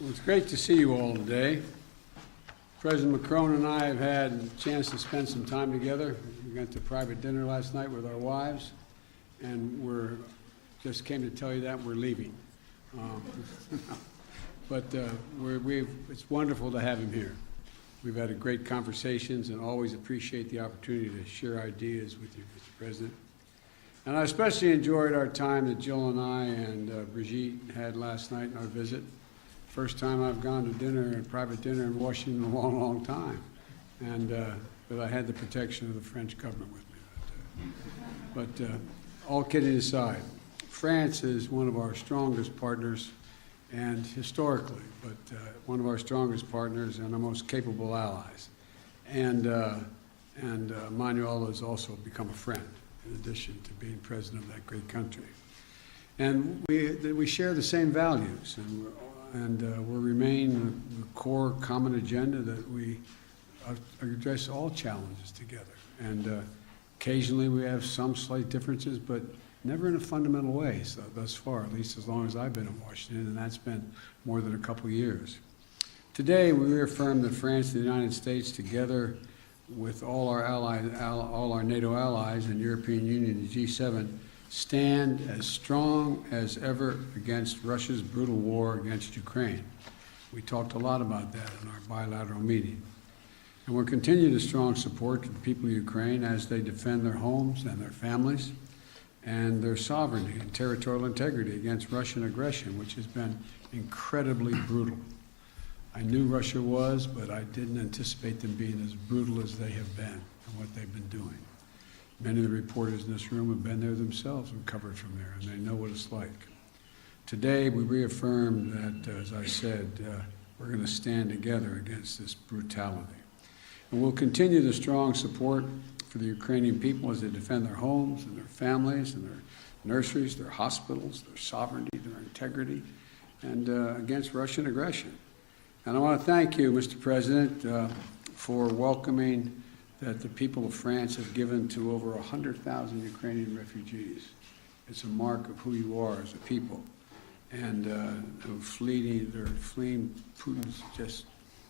Well, it's great to see you all today. President Macron and I have had a chance to spend some time together. We went to private dinner last night with our wives, and just came to tell you that we're leaving. But it's wonderful to have him here. We've had great conversations and always appreciate the opportunity to share ideas with you, Mr. President. And I especially enjoyed our time that Jill and I and Brigitte had last night in our visit. First time I've gone to dinner, a private dinner in Washington in a long, long time. And but I had the protection of the French government with me. But all kidding aside, France is one of our strongest partners, and historically, but one of our strongest partners and our most capable allies. And Emmanuel has also become a friend, in addition to being president of that great country. And we share the same values, and will remain the core common agenda that we address all challenges together. And occasionally we have some slight differences, but never in a fundamental way, so thus far, at least as long as I've been in Washington, and that's been more than a couple of years. Today, we reaffirm that France and the United States, together with all our allies, all our NATO allies and European Union and G7, stand as strong as ever against Russia's brutal war against Ukraine. We talked a lot about that in our bilateral meeting. And we'll continue the strong support to the people of Ukraine as they defend their homes and their families and their sovereignty and territorial integrity against Russian aggression, which has been incredibly brutal. I knew Russia was, but I didn't anticipate them being as brutal as they have been and what they've been doing. Many of the reporters in this room have been there themselves and covered from there, and they know what it's like. Today, we reaffirm that, as I said, we're going to stand together against this brutality. And we'll continue the strong support for the Ukrainian people as they defend their homes and their families and their nurseries, their hospitals, their sovereignty, their integrity, and against Russian aggression. And I want to thank you, Mr. President, for welcoming that the people of France have given to over 100,000 Ukrainian refugees. It's a mark of who you are as a people. And they're fleeing Putin's just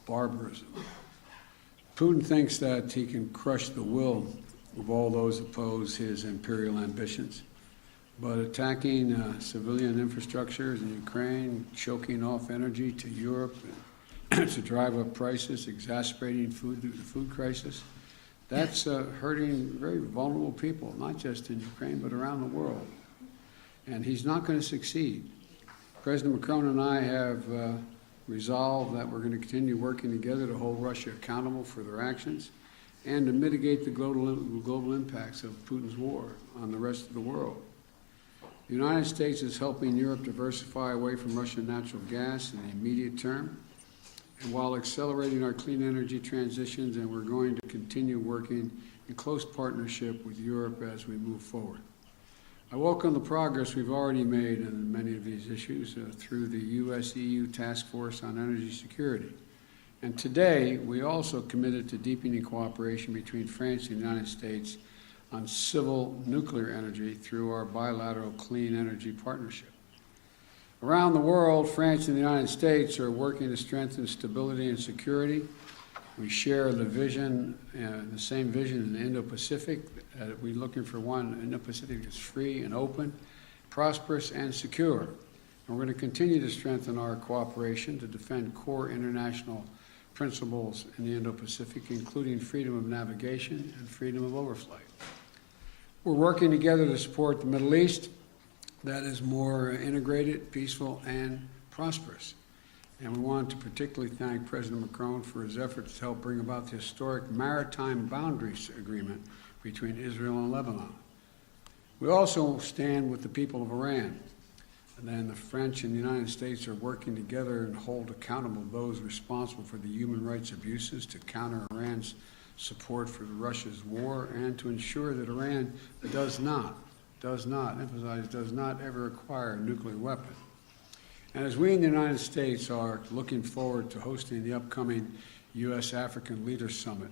barbarism. Putin thinks that he can crush the will of all those who oppose his imperial ambitions. But attacking civilian infrastructures in Ukraine, choking off energy to Europe, and to drive up prices, exacerbating the food crisis, that's hurting very vulnerable people, not just in Ukraine, but around the world. And he's not going to succeed. President Macron and I have resolved that we're going to continue working together to hold Russia accountable for their actions and to mitigate the global impacts of Putin's war on the rest of the world. The United States is helping Europe diversify away from Russian natural gas in the immediate term, and while accelerating our clean energy transitions, and we're going to continue working in close partnership with Europe as we move forward. I welcome the progress we've already made in many of these issues through the U.S.-EU Task Force on Energy Security. And today, we also committed to deepening cooperation between France and the United States on civil nuclear energy through our bilateral clean energy partnership. Around the world, France and the United States are working to strengthen stability and security. We share the vision, the same vision in the Indo-Pacific. We're looking for one Indo-Pacific that's free and open, prosperous and secure. And we're going to continue to strengthen our cooperation to defend core international principles in the Indo-Pacific, including freedom of navigation and freedom of overflight. We're working together to support the Middle East that is more integrated, peaceful, and prosperous. And we want to particularly thank President Macron for his efforts to help bring about the historic maritime boundaries agreement between Israel and Lebanon. We also stand with the people of Iran. And then the French and the United States are working together and hold accountable those responsible for the human rights abuses to counter Iran's support for Russia's war and to ensure that Iran does not ever acquire a nuclear weapon. And as we in the United States are looking forward to hosting the upcoming U.S. African Leaders Summit,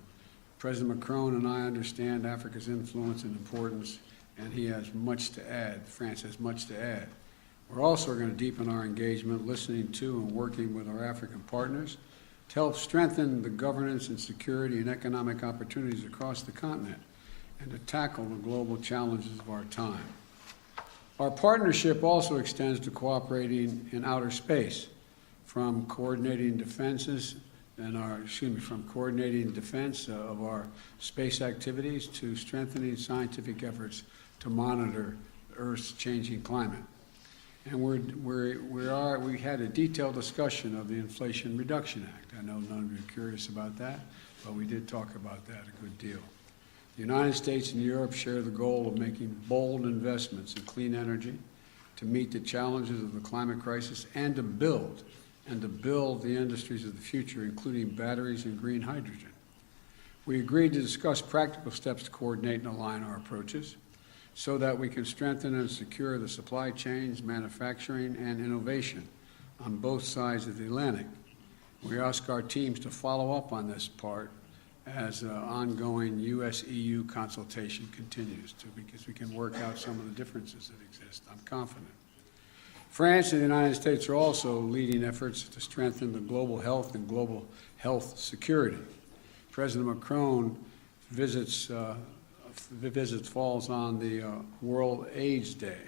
President Macron and I understand Africa's influence and importance, and he has much to add. France has much to add. We're also going to deepen our engagement, listening to and working with our African partners to help strengthen the governance and security and economic opportunities across the continent and to tackle the global challenges of our time. Our partnership also extends to cooperating in outer space, from coordinating defense of our space activities to strengthening scientific efforts to monitor Earth's changing climate. And we had a detailed discussion of the Inflation Reduction Act. I know none of you are curious about that, but we did talk about that a good deal. The United States and Europe share the goal of making bold investments in clean energy to meet the challenges of the climate crisis and to build the industries of the future, including batteries and green hydrogen. We agreed to discuss practical steps to coordinate and align our approaches so that we can strengthen and secure the supply chains, manufacturing, and innovation on both sides of the Atlantic. We ask our teams to follow up on this part as ongoing U.S.-EU consultation continues, because we can work out some of the differences that exist. I'm confident. France and the United States are also leading efforts to strengthen the global health and global health security. President Macron visits falls on the World AIDS Day,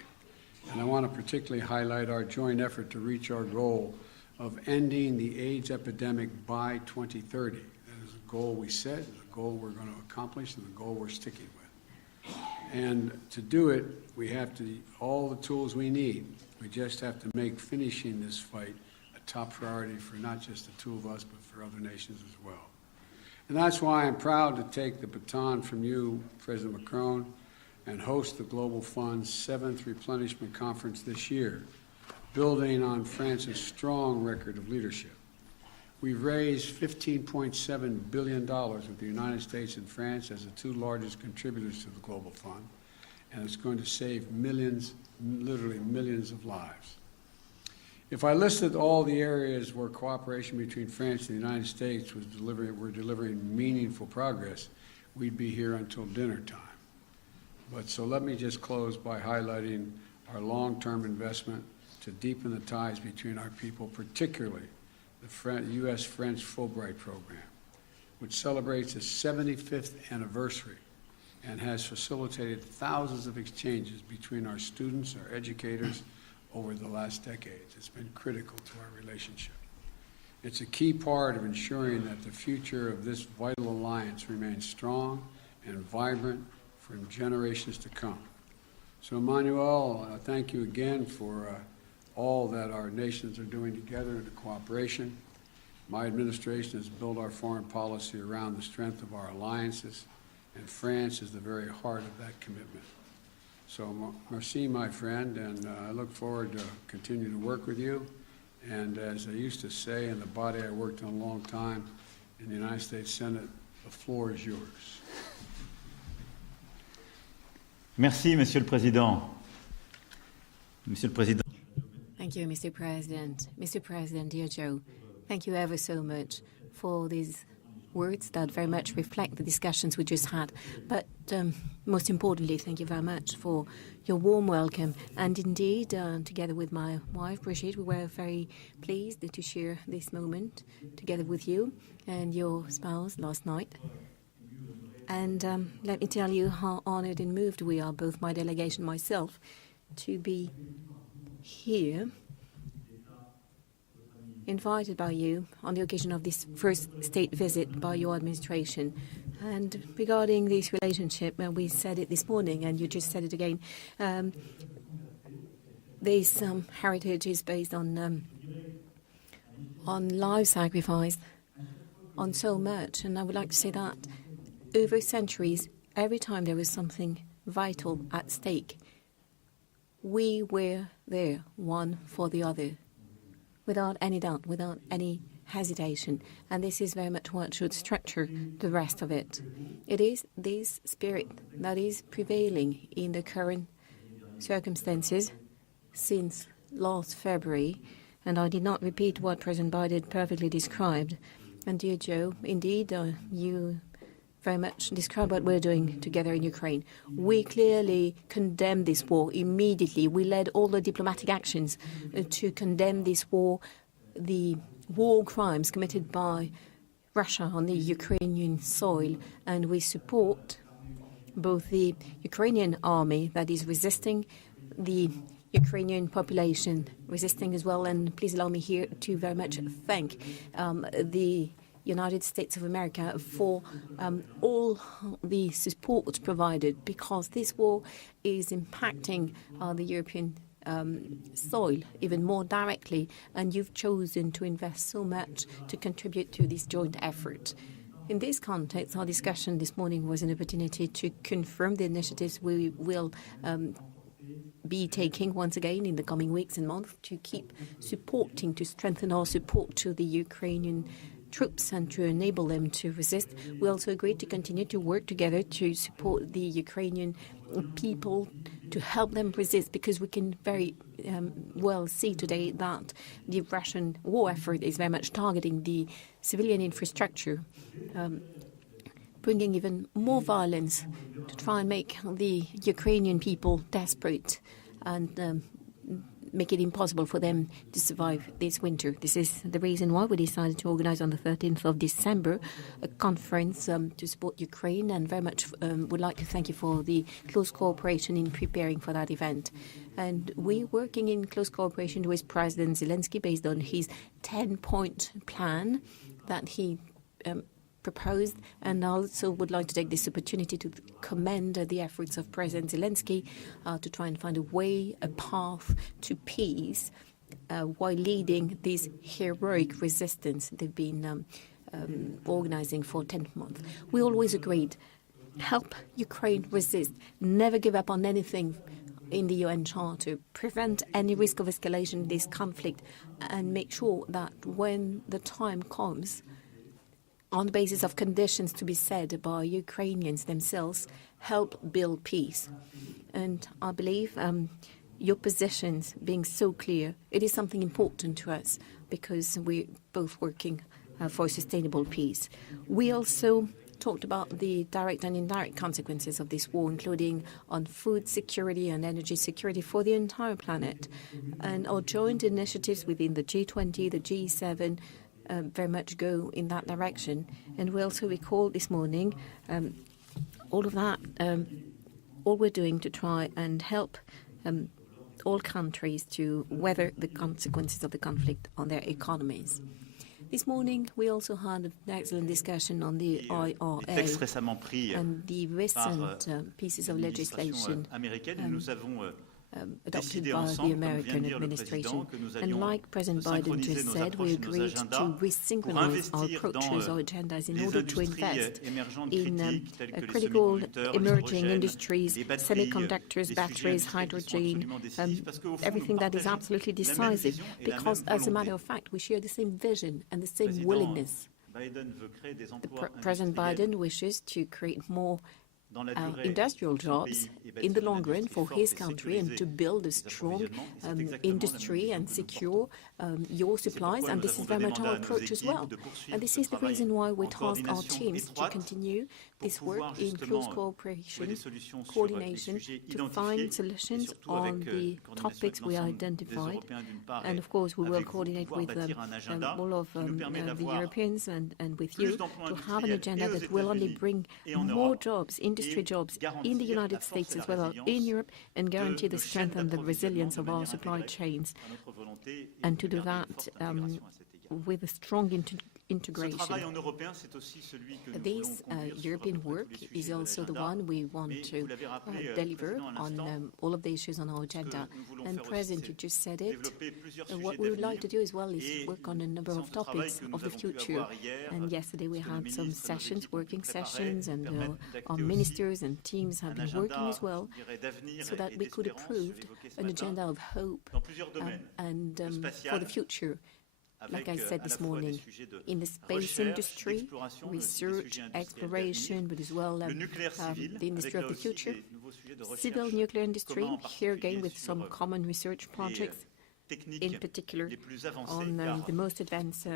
and I want to particularly highlight our joint effort to reach our goal of ending the AIDS epidemic by 2030. That is a goal we set, a goal we're going to accomplish, and the goal we're sticking with. And to do it, we have all the tools we need. We just have to make finishing this fight a top priority for not just the two of us, but for other nations as well. And that's why I'm proud to take the baton from you, President Macron, and host the Global Fund's 7th Replenishment Conference this year, building on France's strong record of leadership. We've raised $15.7 billion with the United States and France as the two largest contributors to the Global Fund, and it's going to save millions, literally millions of lives. If I listed all the areas where cooperation between France and the United States were delivering meaningful progress, we'd be here until dinner time. But so let me just close by highlighting our long-term investment to deepen the ties between our people, particularly the U.S. French Fulbright program, which celebrates its 75th anniversary and has facilitated thousands of exchanges between our students, our educators, over the last decades. It's been critical to our relationship. It's a key part of ensuring that the future of this vital alliance remains strong and vibrant for generations to come. So Emmanuel, thank you again for all that our nations are doing together in cooperation. My administration has built our foreign policy around the strength of our alliances, and France is the very heart of that commitment. So merci, my friend, and I look forward to continuing to work with you. And as I used to say in the body I worked in a long time in the United States Senate, the floor is yours. Merci, Monsieur le Président. Monsieur le Président. Thank you, Mr. President. Mr. President, dear Joe, thank you ever so much for these words that very much reflect the discussions we just had. But most importantly, thank you very much for your warm welcome. And indeed, together with my wife, Brigitte, we were very pleased to share this moment together with you and your spouse last night. And let me tell you how honored and moved we are, both my delegation and myself, to be here, invited by you on the occasion of this first state visit by your administration. And regarding this relationship, we said it this morning, and you just said it again, this heritage is based on life sacrifice, on so much. And I would like to say that over centuries, every time there was something vital at stake, we were there, one for the other, without any doubt, without any hesitation. And this is very much what should structure the rest of it. It is this spirit that is prevailing in the current circumstances since last February. And I did not repeat what President Biden perfectly described. And dear Joe, indeed, you very much describe what we're doing together in Ukraine. We clearly condemn this war immediately. We led all the diplomatic actions to condemn this war, the war crimes committed by Russia on the Ukrainian soil, and we support both the Ukrainian army that is resisting, the Ukrainian population resisting as well. And please allow me here to very much thank the United States of America for all the support provided, because this war is impacting the European soil even more directly, and you've chosen to invest so much to contribute to this joint effort. In this context, our discussion this morning was an opportunity to confirm the initiatives we will be taking once again in the coming weeks and months to keep supporting, to strengthen our support to the Ukrainian troops and to enable them to resist. We also agreed to continue to work together to support the Ukrainian people, to help them resist, because we can very well see today that the Russian war effort is very much targeting the civilian infrastructure, bringing even more violence to try and make the Ukrainian people desperate and make it impossible for them to survive this winter. This is the reason why we decided to organize on the 13th of December a conference to support Ukraine, and very much would like to thank you for the close cooperation in preparing for that event. And we're working in close cooperation with President Zelensky based on his 10-point plan that he proposed, and I also would like to take this opportunity to commend the efforts of President Zelensky to try and find a way, a path to peace while leading this heroic resistance they've been organizing for 10 months. We always agreed, help Ukraine resist, never give up on anything in the UN Charter, prevent any risk of escalation in this conflict, and make sure that when the time comes, on the basis of conditions to be set by Ukrainians themselves, help build peace. And I believe your positions being so clear, it is something important to us, because we're both working for sustainable peace. We also talked about the direct and indirect consequences of this war, including on food security and energy security for the entire planet. And our joint initiatives within the G20, the G7, very much go in that direction. And we also recall this morning all of that, all we're doing to try and help all countries to weather the consequences of the conflict on their economies. This morning, we also had an excellent discussion on the IRA and the recent pieces of legislation adopted by the American administration. And like President Biden just said, we agreed to resynchronize our approaches, our agendas, in order to invest in critical emerging industries, semiconductors, batteries, hydrogen, everything that is absolutely decisive, because as a matter of fact, we share the same vision and the same willingness. President Biden wishes to create more industrial jobs in the long run for his country, and to build a strong industry and secure your supplies. And this is very much our approach as well. And this is the reason why we task our teams to continue this work in close cooperation, coordination, to find solutions on the topics we identified. And of course, we will coordinate with all of the Europeans and with you to have an agenda that will only bring more jobs, industry jobs in the United States as well as in Europe, and guarantee the strength and the resilience of our supply chains. And to do that with a strong integration. This European work is also the one we want to deliver on all of the issues on our agenda. And President, you just said it. What we would like to do as well is work on a number of topics of the future. And yesterday we had some sessions, working sessions, and our ministers and teams have been working as well, so that we could approve an agenda of hope and for the future. Like I said this morning, in the space industry, research, exploration, but as well the industry of the future, civil nuclear industry, here again with some common research projects, in particular on the most advanced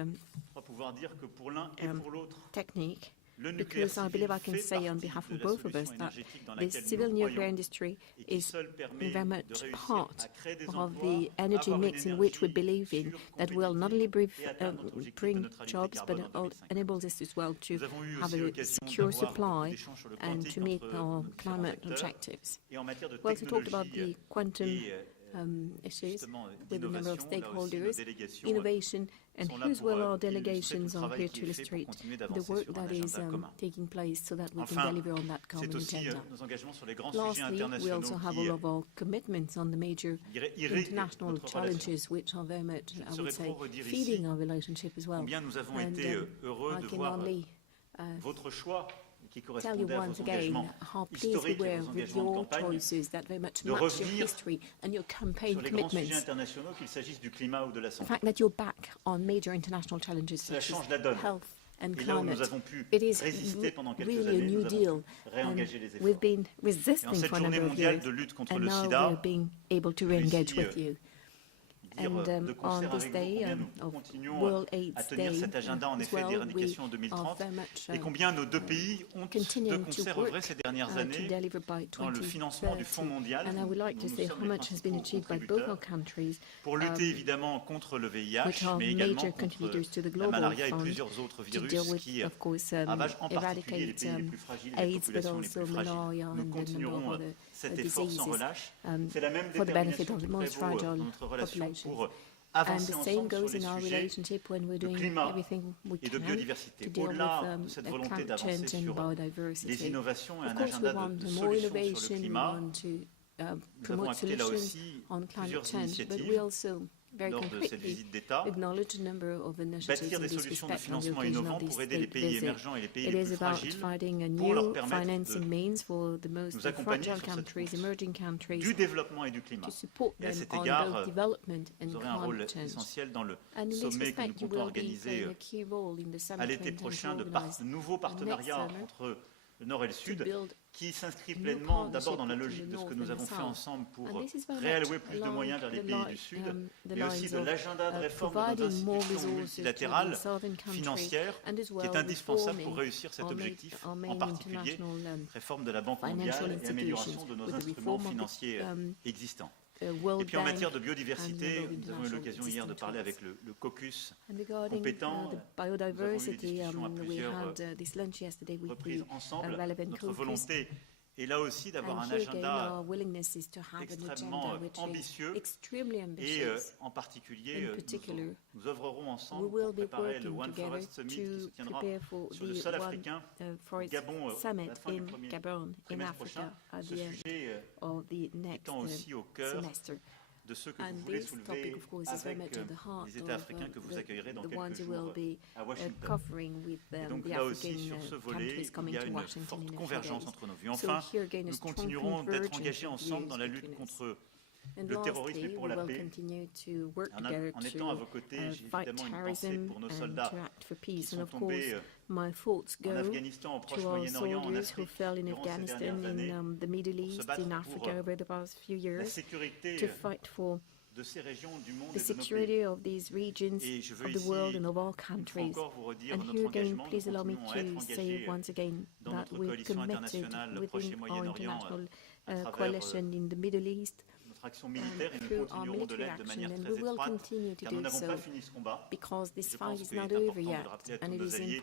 technique. because I believe I can say on behalf of both of us that the civil nuclear industry is very much part of the energy mix in which we believe in, that will not only bring jobs, but enables us as well to have a secure supply and to meet our climate objectives. We also talked about the quantum issues with a number of stakeholders, innovation, and here as well our delegations are here to illustrate the work that is taking place so that we can deliver on that common agenda. Lastly, we also have all of our commitments on the major international challenges, which are very much, I would say, feeding our relationship as well. And I can only tell you once again how pleased we were with your choices that very much match your history and your campaign commitments. The fact that you're back on major international challenges such as health and climate, it is really a new deal. And we've been resisting for a number of years, and now we're being able to re-engage with you. And on this day of World AIDS Day as well, we are very much continuing to work to deliver by 2030. And I would like to say how much has been achieved by both our countries, which are major contributors to the Global Fund to deal with, of course, eradicate AIDS, but also malaria and a number of other diseases for the benefit of the most fragile populations. And the same goes in our relationship when we're doing everything we can to deal with climate change and biodiversity. Of course, we want more innovation, we want to promote solutions on climate change, but we also very concretely acknowledge a number of initiatives in this respect on the occasion of this state visit. It is about finding a new financing means for the most fragile countries, emerging countries, to support them on both development and climate change. And in this respect, you will be playing a key role in the summit we intend to organize next summer, le Nord et le Sud, qui s'inscrit pleinement d'abord dans la logique de ce que nous avons fait ensemble pour réallouer plus de moyens vers les pays du Sud, mais aussi de l'agenda de réforme de nos institutions multilatérales financières, qui est indispensable pour réussir cet objectif, en particulier réforme de la Banque mondiale et amélioration de nos instruments financiers existants. Et puis en matière de biodiversité, nous avons eu l'occasion hier de parler avec le caucus compétent. Nous avons eu des discussions à plusieurs reprises ensemble. Notre volonté est là aussi d'avoir un agenda extrêmement ambitieux et en particulier nous œuvrerons ensemble pour préparer le One Forest Summit qui se tiendra sur le sol africain au Gabon à la fin du trimestre prochain. Ce sujet étant aussi au cœur de ceux que vous voulez soulever avec les États africains que vous accueillerez dans quelques jours à Washington. Et donc là aussi, sur ce volet, il y a une forte convergence entre nos vues. Enfin, nous continuerons d'être engagés ensemble dans la lutte contre le terrorisme et pour la paix. En étant à vos côtés, j'ai évidemment une pensée pour nos soldats qui sont tombés en Afghanistan, au Proche-Moyen-Orient, en Afrique, durant ces dernières années, pour se battre pour la sécurité de ces régions du monde et de nos pays. Et je veux ici encore vous redire notre engagement de continuer à être engagés dans notre coalition internationale Proche et Moyen-Orient à travers notre action militaire et nous continuerons de l'être de manière très étroite car nous n'avons pas fini ce combat. Et je pense qu'il est important de le rappeler à tous nos alliés et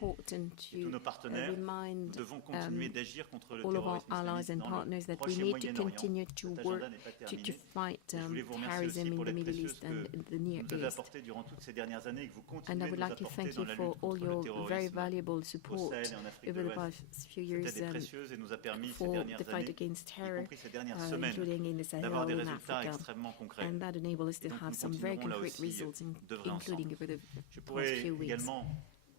tous nos partenaires. Nous devons continuer d'agir contre le terrorisme islamiste dans le Proche et Moyen-Orient. Cet agenda n'est pas terminé. Je voulais vous remercier aussi pour l'aide précieuse que vous nous avez apportée durant toutes ces dernières années et que vous continuez de nous apporter dans la lutte contre le terrorisme au Sahel et en Afrique de l'Ouest. Cette aide est précieuse et nous a permis ces dernières années, y compris ces dernières semaines, d'avoir des résultats extrêmement concrets. Et donc nous continuerons là aussi d'œuvrer ensemble. Je pourrais également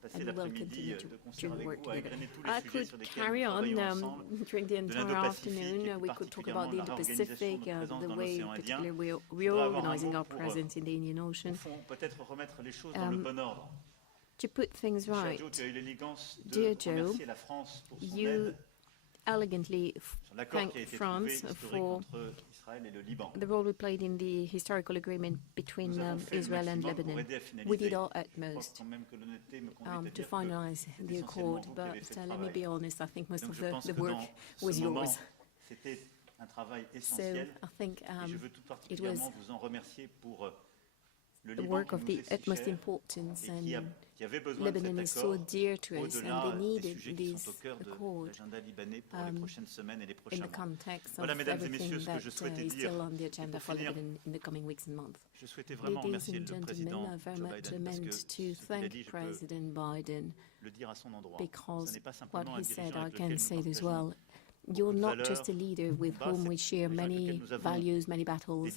passer l'après-midi de concert avec vous à égrener tous les sujets sur lesquels nous travaillons ensemble, de l'Indo-Pacifique et plus particulièrement de la réorganisation de notre présence dans l'océan Indien. Je voudrais avoir un mot pour, au fond, peut-être remettre les choses dans le bon ordre. To put things right, Cher Joe, tu as eu l'élégance de Dear Joe, remercier la France pour son aide elegantly thank France for the role we played in the historical agreement between Israel and Lebanon. We did our utmost to finalize the accord, but let me be honest, I think most of the work was yours. So I think it was the work of the utmost importance, and Lebanon is so dear to us, and they needed this accord in the context of everything that is still on the agenda for Lebanon in the coming weeks and months. Ladies and gentlemen, I very much meant to thank President Biden, because what he said, I can say it as well. You're not just a leader with whom we share many values, many battles.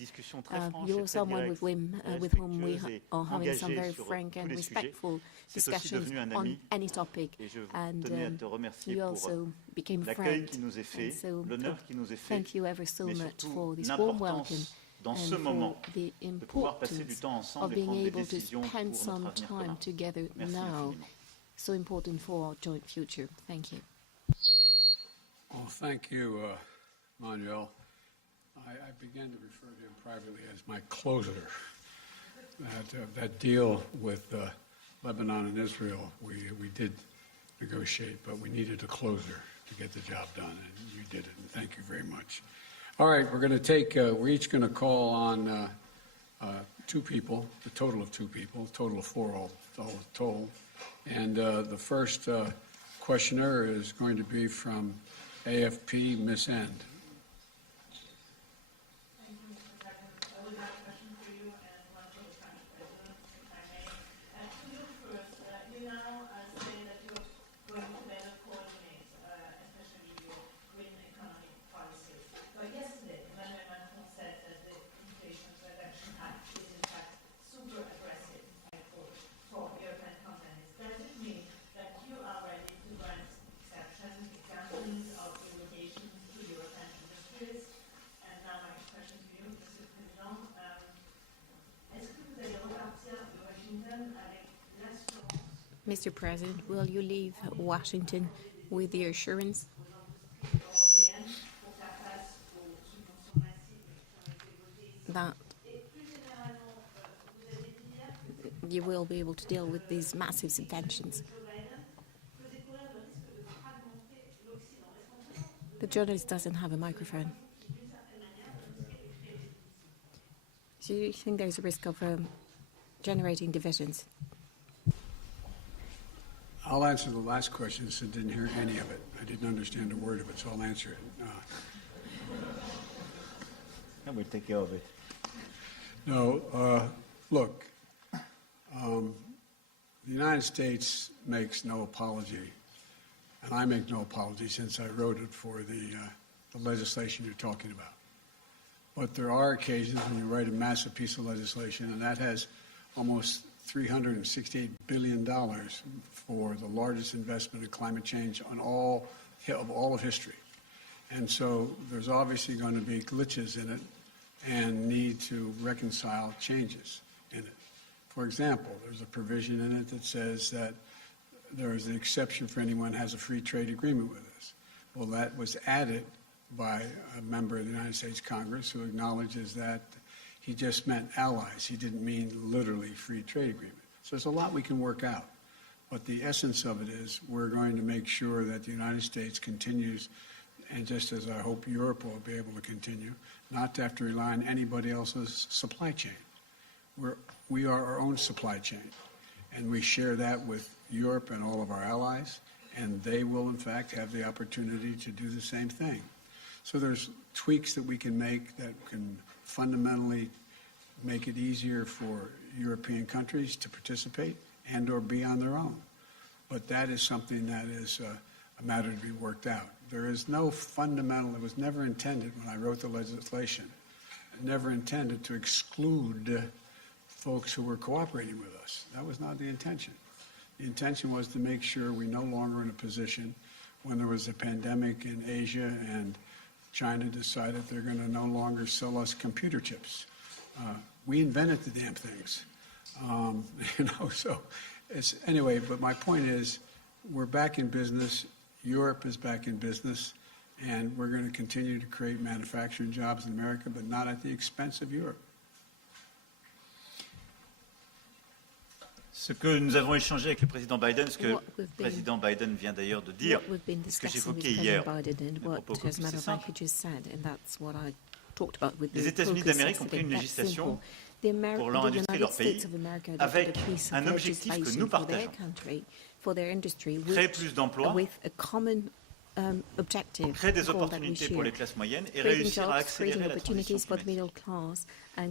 You're someone with whom we are having some very frank and respectful discussions on any topic. And you also became a friend. And so thank you ever so much for this warm welcome and for the importance of being able to spend some time together now. So important for our joint future. Thank you. Well, thank you, Emmanuel. I began to refer to him privately as my closer. That deal with Lebanon and Israel, we did negotiate, but we needed a closer to get the job done, and you did it, and thank you very much. All right, we're going to take, we're each going to call on two people, a total of two people, a total of four all told. And the first questioner is going to be from AFP, Miss End. Thank you, Mr. President. I would have a question for you and one for the French President, if I may. To you first, you now say that you're going to better coordinate, especially your green economic policies. But yesterday, Emmanuel Macron said that the Inflation Reduction Act is in fact super aggressive, I quote, for European companies. Does it mean that you are ready to grant exceptions, exemptions of relocations to European industries? And now my question to you, Monsieur le Président, est-ce que vous allez repartir de Washington avec l'assurance? Mr. President, will you leave Washington with the assurance européenne pour faire face aux subventions massives qui ont été votées ici? that Et plus généralement, vous avez dit hier que you will be able to deal with these massive subventions? Joe Biden faisait courir le risque de fragmenter l'Occident. Est-ce qu'on peut penser The journalist doesn't have a microphone. d'une certaine manière de ce qu'elle est créée? So you think there's a risk of generating divisions? I'll answer the last question since I didn't hear any of it. I didn't understand a word of it, so I'll answer it. We'll take care of it. No, look, the United States makes no apology, and I make no apology since I wrote it for the legislation you're talking about. But there are occasions when you write a massive piece of legislation, and that has almost $368 billion for the largest investment in climate change on all of history. And so there's obviously going to be glitches in it and need to reconcile changes in it. For example, there's a provision in it that says that there is an exception for anyone who has a free trade agreement with us. Well, that was added by a member of the United States Congress who acknowledges that he just meant allies. He didn't mean literally free trade agreement. So there's a lot we can work out. But the essence of it is we're going to make sure that the United States continues, and just as I hope Europe will be able to continue, not to have to rely on anybody else's supply chain. We are our own supply chain, and we share that with Europe and all of our allies, and they will, in fact, have the opportunity to do the same thing. So there's tweaks that we can make that can fundamentally make it easier for European countries to participate and or be on their own. But that is something that is a matter to be worked out. There is no fundamental, it was never intended when I wrote the legislation, never intended to exclude folks who were cooperating with us. That was not the intention. The intention was to make sure we're no longer in a position when there was a pandemic in Asia and China decided they're going to no longer sell us computer chips. We invented the damn things, so anyway, but my point is we're back in business. Europe is back in business. And we're going to continue to create manufacturing jobs in America, but not at the expense of Europe. Ce que nous avons échangé avec le président Biden, ce que le président Biden vient d'ailleurs de dire, ce que j'évoquais hier, c'est simple. Les États-Unis d'Amérique ont pris une législation pour leur industrie et leur pays avec un objectif que nous partageons. Créer plus d'emplois, créer des opportunités pour les classes moyennes et réussir à accélérer la transition climatique.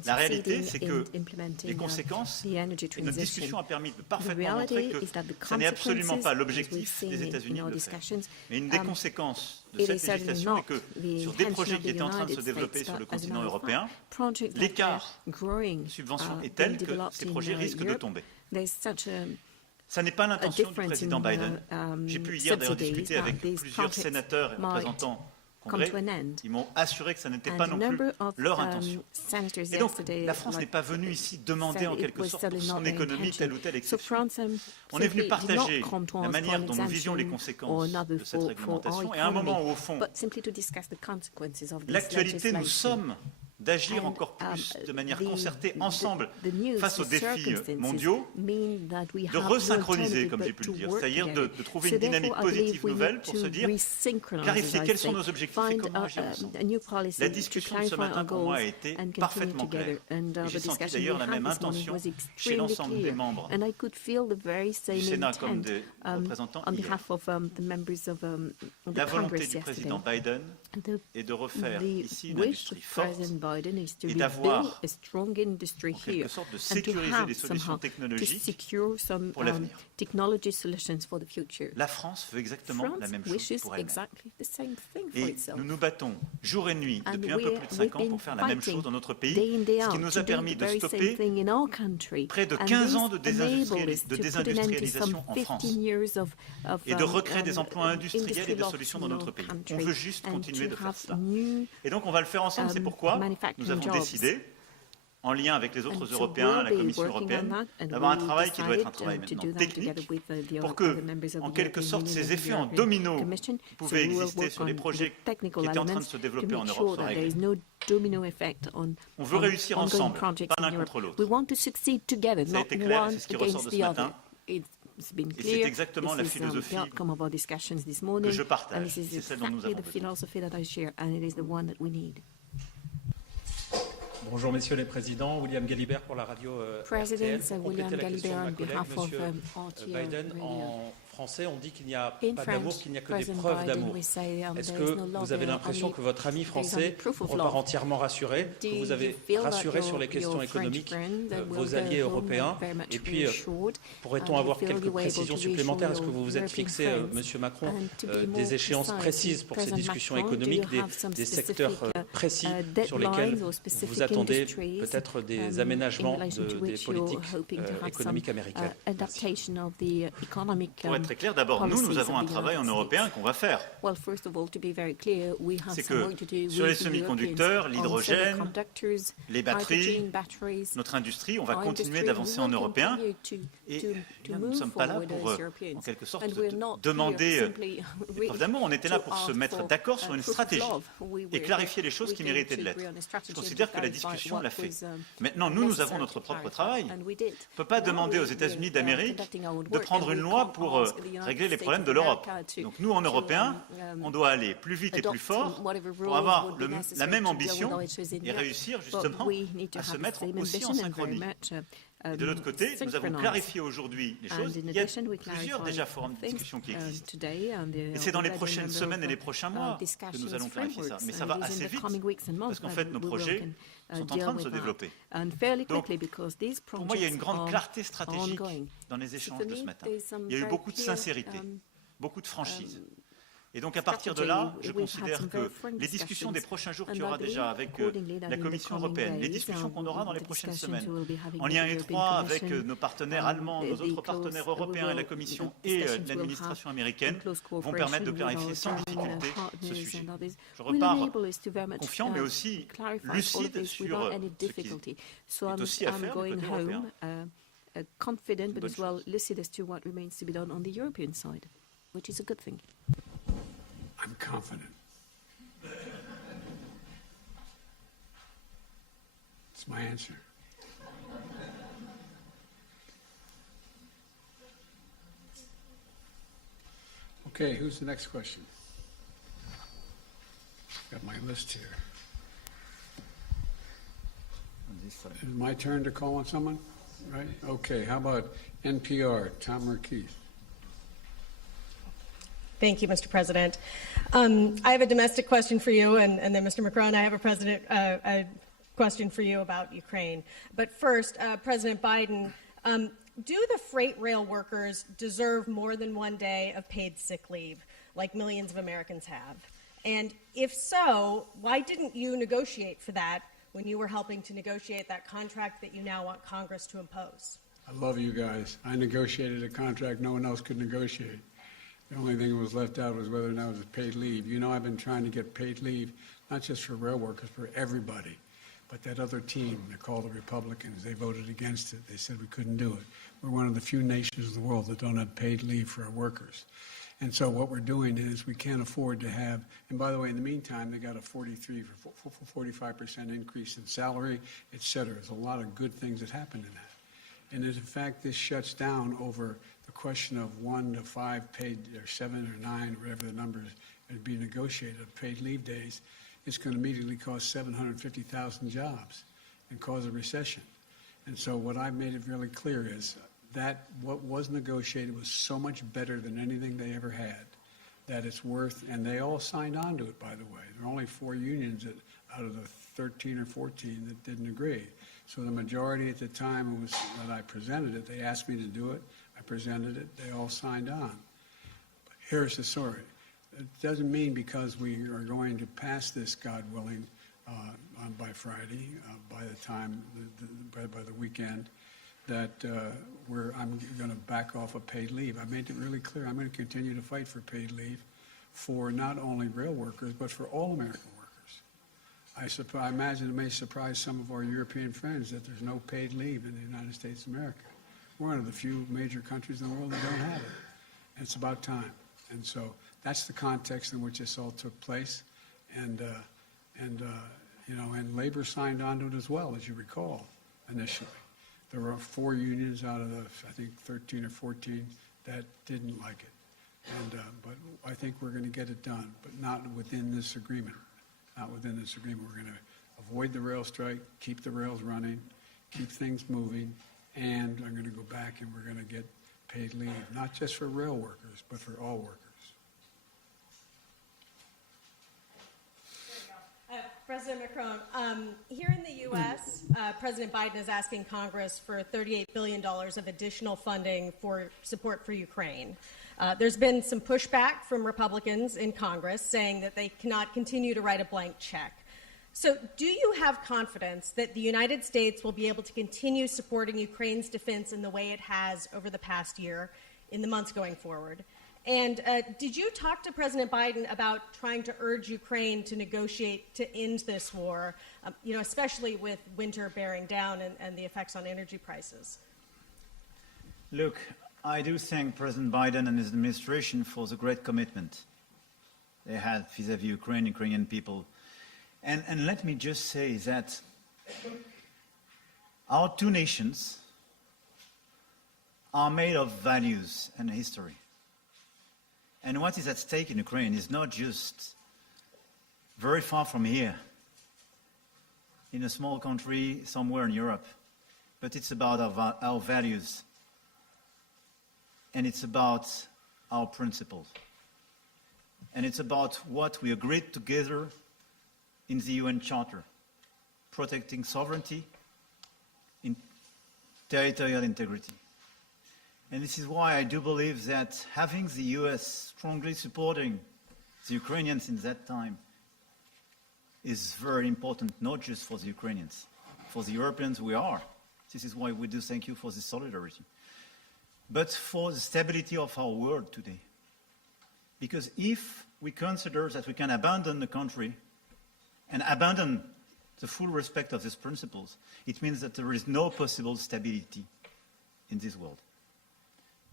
La réalité, c'est que les conséquences, et notre discussion a permis de parfaitement montrer que ce n'est absolument pas l'objectif des États-Unis de le faire. Mais une des conséquences de cette législation est que sur des projets qui étaient en train de se développer sur le continent européen, l'écart de subvention est tel que ces projets risquent de tomber. Ça n'est pas l'intention du président Biden. J'ai pu hier d'ailleurs discuter avec plusieurs sénateurs et représentants au Congrès. Ils m'ont assuré que ça n'était pas non plus leur intention. Et donc, la France n'est pas venue ici demander en quelque sorte pour son économie telle ou telle exception. On est venu partager la manière dont nous visions les conséquences de cette réglementation et à un moment où, au fond, l'actualité nous somme d'agir encore plus de manière concertée ensemble face aux défis mondiaux, de resynchroniser, comme j'ai pu le dire, c'est-à-dire de trouver une dynamique positive nouvelle pour se dire, clarifier quels sont nos objectifs et comment agir ensemble. La discussion de ce matin, pour moi, a été parfaitement claire. Et j'ai senti d'ailleurs la même intention chez l'ensemble des membres du Sénat comme des représentants hier. La volonté du président Biden est de refaire ici une industrie forte et d'avoir, en quelque sorte, de sécuriser les solutions technologiques pour l'avenir. La France veut exactement la même chose pour elle-même. Et nous nous battons jour et nuit depuis un peu plus de 5 ans pour faire la même chose dans notre pays, ce qui nous a permis de stopper près de 15 ans de désindustrialisation en France et de recréer des emplois industriels et des solutions dans notre pays. On veut juste continuer de faire cela. Et donc on va le faire ensemble, c'est pourquoi nous avons décidé, en lien avec les autres Européens, la Commission européenne, d'avoir un travail qui doit être un travail maintenant technique pour que, en quelque sorte, ces effets en domino qui pouvaient exister sur les projets qui étaient en train de se développer en Europe soient réglés. On veut réussir ensemble, pas l'un contre l'autre. Ça a été clair, c'est ce qui ressort de ce matin. Et c'est exactement la philosophie que je partage. C'est celle dont nous avons besoin. Bonjour messieurs les présidents, William Galibert pour la radio RTL. Pour compléter la question de ma collègue, monsieur Biden, en français on dit qu'il n'y a pas d'amour, qu'il n'y a que des preuves d'amour. Est-ce que vous avez l'impression que votre ami français repart entièrement rassuré, que vous avez rassuré sur les questions économiques vos alliés européens? Et puis, pourrait-on avoir quelques précisions supplémentaires? Est-ce que vous vous êtes fixé, monsieur Macron, des échéances précises pour ces discussions économiques, des secteurs précis sur lesquels vous attendez peut-être des aménagements des politiques économiques américaines? Pour être très clair, d'abord, nous avons un travail en européen qu'on va faire. C'est que sur les semi-conducteurs, l'hydrogène, les batteries, notre industrie, on va continuer d'avancer en européen. Et nous ne sommes pas là pour, en quelque sorte, demander des preuves d'amour. On était là pour se mettre d'accord sur une stratégie et clarifier les choses qui méritaient de l'être. Je considère que la discussion l'a fait. Maintenant, nous avons notre propre travail. On ne peut pas demander aux États-Unis d'Amérique de prendre une loi pour régler les problèmes de l'Europe. Donc nous, en Européens, on doit aller plus vite et plus fort pour avoir la même ambition et réussir justement à se mettre aussi en synchronie. Et de l'autre côté, nous avons clarifié aujourd'hui les choses. Il y a plusieurs déjà forums de discussion qui existent. Et c'est dans les prochaines semaines et les prochains mois que nous allons clarifier ça. Mais ça va assez vite, parce qu'en fait, nos projets sont en train de se développer. Donc, pour moi, il y a une grande clarté stratégique dans les échanges de ce matin. Il y a eu beaucoup de sincérité, beaucoup de franchise. Et donc, à partir de là, je considère que les discussions des prochains jours qu'il y aura déjà avec la Commission européenne, les discussions qu'on aura dans les prochaines semaines, en lien étroit avec nos partenaires allemands, nos autres partenaires européens et la Commission et l'administration américaine, vont permettre de clarifier sans difficulté ce sujet. Je repars confiant, mais aussi lucide sur ce qui est aussi à faire du côté européen. Confident, but as well lucid as to what remains to be done on the European side, which is a good thing. I'm confident. It's my answer. Okay, who's the next question? Got my list here. On this side. Is it my turn to call on someone? Right? Okay, how about NPR, Tom or Keith? Thank you, Mr. President. I have a domestic question for you, and then, Mr. Macron, I have a question for you about Ukraine. But first, President Biden, do the freight rail workers deserve more than 1 day of paid sick leave, like millions of Americans have? And if so, why didn't you negotiate for that when you were helping to negotiate that contract that you now want Congress to impose? I love you guys. I negotiated a contract no one else could negotiate. The only thing that was left out was whether or not it was paid leave. You know, I've been trying to get paid leave, not just for rail workers, for everybody. But that other team, they're called the Republicans, they voted against it. They said we couldn't do it. We're one of the few nations in the world that don't have paid leave for our workers. And so what we're doing is we can't afford to have, and by the way, in the meantime, they got a 45% increase in salary, et cetera. There's a lot of good things that happened in that. And if in fact this shuts down over the question of 1 to 5 paid, or 7 or 9, whatever the numbers would be negotiated of paid leave days, it's going to immediately cost 750,000 jobs and cause a recession. And so what I've made it really clear is that what was negotiated was so much better than anything they ever had, that it's worth, and they all signed on to it, by the way. There are only 4 unions out of the 13 or 14 that didn't agree. So the majority at the time was that I presented it. They asked me to do it. I presented it. They all signed on. But here's the story. It doesn't mean because we are going to pass this, God willing, by Friday, by the time, by the weekend, that I'm going to back off of paid leave. I made it really clear. I'm going to continue to fight for paid leave for not only rail workers, but for all American workers. I imagine it may surprise some of our European friends that there's no paid leave in the United States of America. We're one of the few major countries in the world that don't have it. And it's about time. And so that's the context in which this all took place. And labor signed on to it as well, as you recall, initially. There were 4 unions out of the, I think, 13 or 14 that didn't like it. But I think we're going to get it done, but not within this agreement. Not within this agreement. We're going to avoid the rail strike, keep the rails running, keep things moving, and I'm going to go back and we're going to get paid leave, not just for rail workers, but for all workers. President Macron, here in the U.S., President Biden is asking Congress for $38 billion of additional funding for support for Ukraine. There's been some pushback from Republicans in Congress saying that they cannot continue to write a blank check. So do you have confidence that the United States will be able to continue supporting Ukraine's defense in the way it has over the past year, in the months going forward? And did you talk to President Biden about trying to urge Ukraine to negotiate to end this war, especially with winter bearing down and the effects on energy prices? Look, I do thank President Biden and his administration for the great commitment they had vis-à-vis Ukrainian people. And let me just say that our 2 nations are made of values and history. And what is at stake in Ukraine is not just very far from here, in a small country somewhere in Europe, but it's about our values, and it's about our principles, and it's about what we agreed together in the UN Charter, protecting sovereignty, in territorial integrity. And this is why I do believe that having the U.S. strongly supporting the Ukrainians in that time is very important, not just for the Ukrainians. For the Europeans, we are. This is why we do thank you for this solidarity. But for the stability of our world today. Because if we consider that we can abandon the country and abandon the full respect of these principles, it means that there is no possible stability in this world.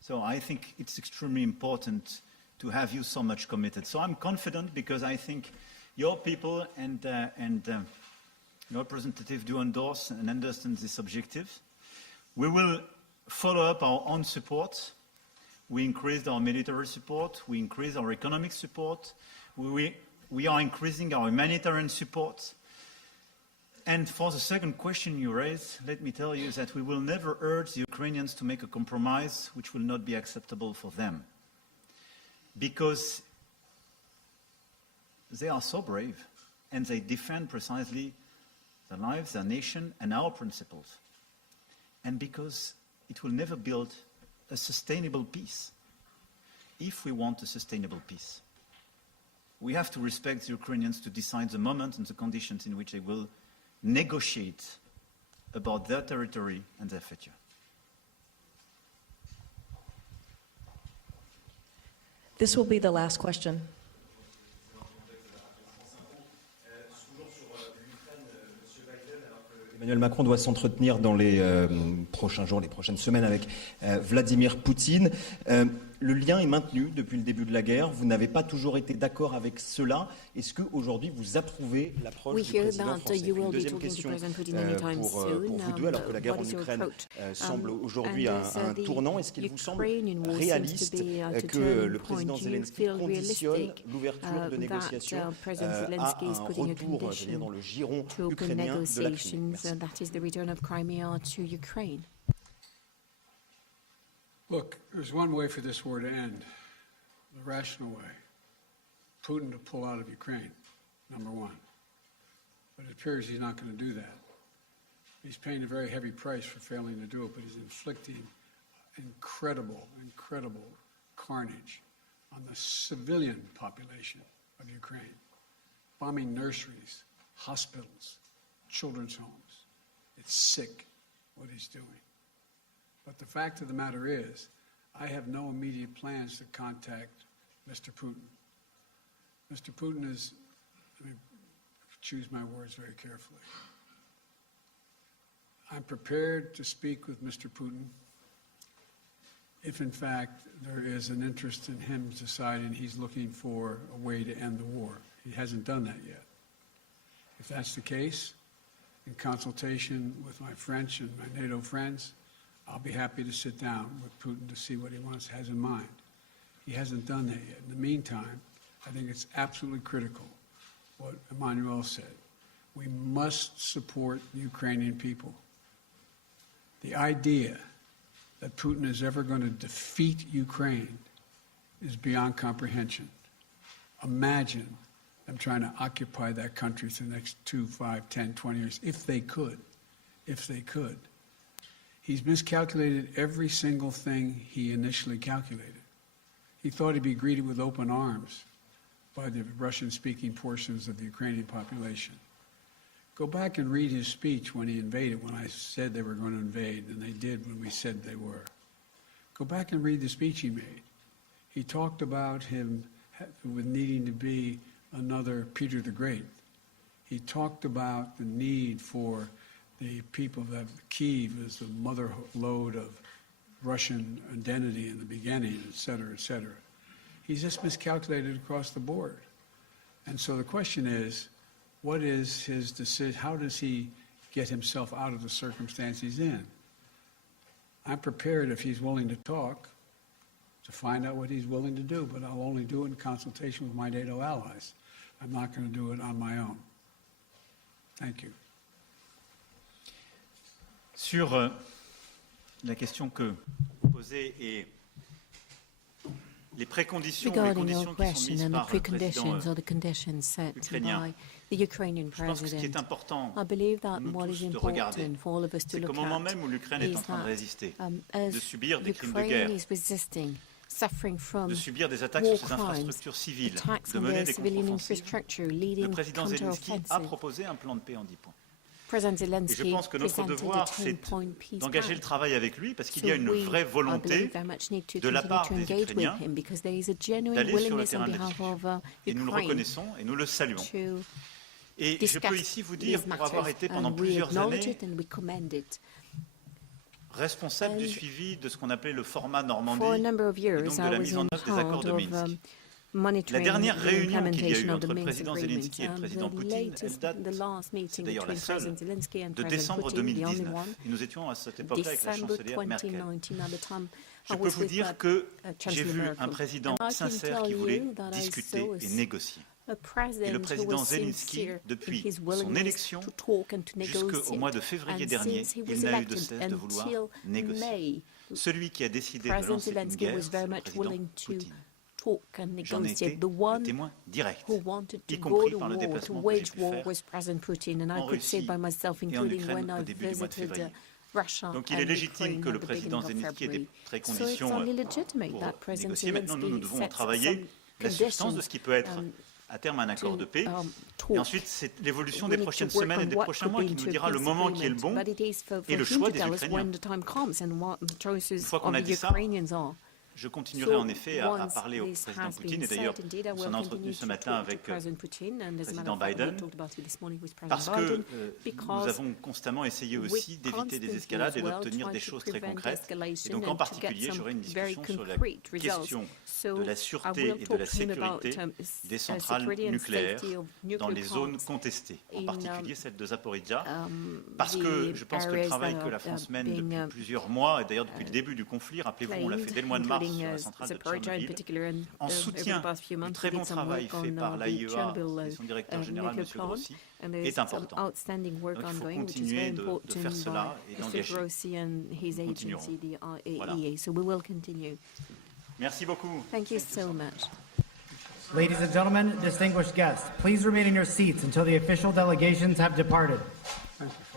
So I think it's extremely important to have you so much committed. So I'm confident because I think your people and your representative do endorse and understand this objective. We will follow up our own support. We increased our military support. We increased our economic support. We are increasing our humanitarian support. And for the second question you raised, let me tell you that we will never urge the Ukrainians to make a compromise which will not be acceptable for them. Because they are so brave and they defend precisely their lives, their nation, and our principles. And because it will never build a sustainable peace. If we want a sustainable peace, we have to respect the Ukrainians to decide the moment and the conditions in which they will negotiate about their territory and their future. This will be the last question. Emmanuel Macron doit s'entretenir dans les prochains jours, les prochaines semaines avec Vladimir Poutine. Le lien est maintenu depuis le début de la guerre. Vous n'avez pas toujours été d'accord avec cela. Est-ce qu'aujourd'hui, vous approuvez l'approche du président français? Une deuxième question pour vous deux, alors que la guerre en Ukraine semble aujourd'hui à un tournant. Est-ce qu'il vous semble réaliste que le président Zelensky conditionne l'ouverture de négociations à un retour, je veux dire, dans le giron ukrainien de la Crimée? Merci. Look, there's one way for this war to end, the rational way. Putin to pull out of Ukraine, number one. But it appears he's not going to do that. He's paying a very heavy price for failing to do it, but he's inflicting incredible carnage on the civilian population of Ukraine, bombing nurseries, hospitals, children's homes. It's sick what he's doing. But the fact of the matter is, I have no immediate plans to contact Mr. Putin. Mr. Putin is, let me choose my words very carefully. I'm prepared to speak with Mr. Putin if, in fact, there is an interest in him deciding he's looking for a way to end the war. He hasn't done that yet. If that's the case, in consultation with my French and my NATO friends, I'll be happy to sit down with Putin to see what he has in mind. He hasn't done that yet. In the meantime, I think it's absolutely critical what Emmanuel said. We must support the Ukrainian people. The idea that Putin is ever going to defeat Ukraine is beyond comprehension. Imagine them trying to occupy that country for the next 2, 5, 10, 20 years, if they could. He's miscalculated every single thing he initially calculated. He thought he'd be greeted with open arms by the Russian-speaking portions of the Ukrainian population. Go back and read his speech when he invaded, when I said they were going to invade, and they did when we said they were. Go back and read the speech he made. He talked about him with needing to be another Peter the Great. He talked about the need for the people that Kyiv is the mother lode of Russian identity in the beginning, et cetera, et cetera. He's just miscalculated across the board. And so the question is, what is his decision? How does he get himself out of the circumstance he's in? I'm prepared, if he's willing to talk, to find out what he's willing to do, but I'll only do it in consultation with my NATO allies. I'm not going to do it on my own. Thank you. Sur la question que vous posez et les préconditions ou les conditions qui sont mises par le président ukrainien, je pense que ce qui est important pour nous tous de regarder, c'est qu'au moment même où l'Ukraine est en train de résister, de subir des crimes de guerre, de subir des attaques sur ses infrastructures civiles, de mener des contre-offensives, le président Zelensky a proposé un plan de paix en 10 points. Et je pense que notre devoir, c'est d'engager le travail avec lui, parce qu'il y a une vraie volonté de la part des Ukrainiens d'aller sur le terrain de la discussion. Et nous le reconnaissons et nous le saluons. Et je peux ici vous dire, pour avoir été pendant plusieurs années responsable du suivi de ce qu'on appelait le format Normandie, et donc de la mise en œuvre des accords de Minsk. La dernière réunion qu'il y a eu entre le président Zelensky et le président Poutine, elle date, c'est d'ailleurs la seule, de décembre 2019. Et nous étions à cette époque-là avec la chancelière Merkel. Je peux vous dire que j'ai vu un président sincère qui voulait discuter et négocier. Et le président Zelensky, depuis son élection jusqu'au mois de février dernier, il n'a eu de cesse de vouloir négocier. Celui qui a décidé de lancer une guerre, c'est le président Poutine. J'en étais le témoin direct, y compris par le déplacement que j'ai pu faire en Russie et en Ukraine au début du mois de février. Donc il est légitime que le président Zelensky ait des préconditions pour négocier. Maintenant, nous devons travailler la substance de ce qui peut être à terme un accord de paix. Et ensuite, c'est l'évolution des prochaines semaines et des prochains mois qui nous dira le moment qui est le bon et le choix des Ukrainiens. Une fois qu'on a dit ça, je continuerai en effet à parler au président Poutine, et d'ailleurs on s'en a entretenu ce matin avec le président Biden, parce que nous avons constamment essayé aussi d'éviter des escalades et d'obtenir des choses très concrètes. Et donc en particulier, j'aurai une discussion sur la question de la sûreté et de la sécurité des centrales nucléaires dans les zones contestées, en particulier celle de Zaporizhzhia, parce que je pense que le travail que la France mène depuis plusieurs mois, et d'ailleurs depuis le début du conflit, rappelez-vous, on l'a fait dès le mois de mars, sur la centrale de Tchernobyl, en soutien du très bon travail fait par l'AIEA et son directeur général, M. Grossi, est important. Donc il faut continuer de faire cela et d'engager. Nous continuerons. Voilà. Merci beaucoup. Thank you so much. Ladies and gentlemen, distinguished guests, please remain in your seats until the official delegations have departed. Thank you.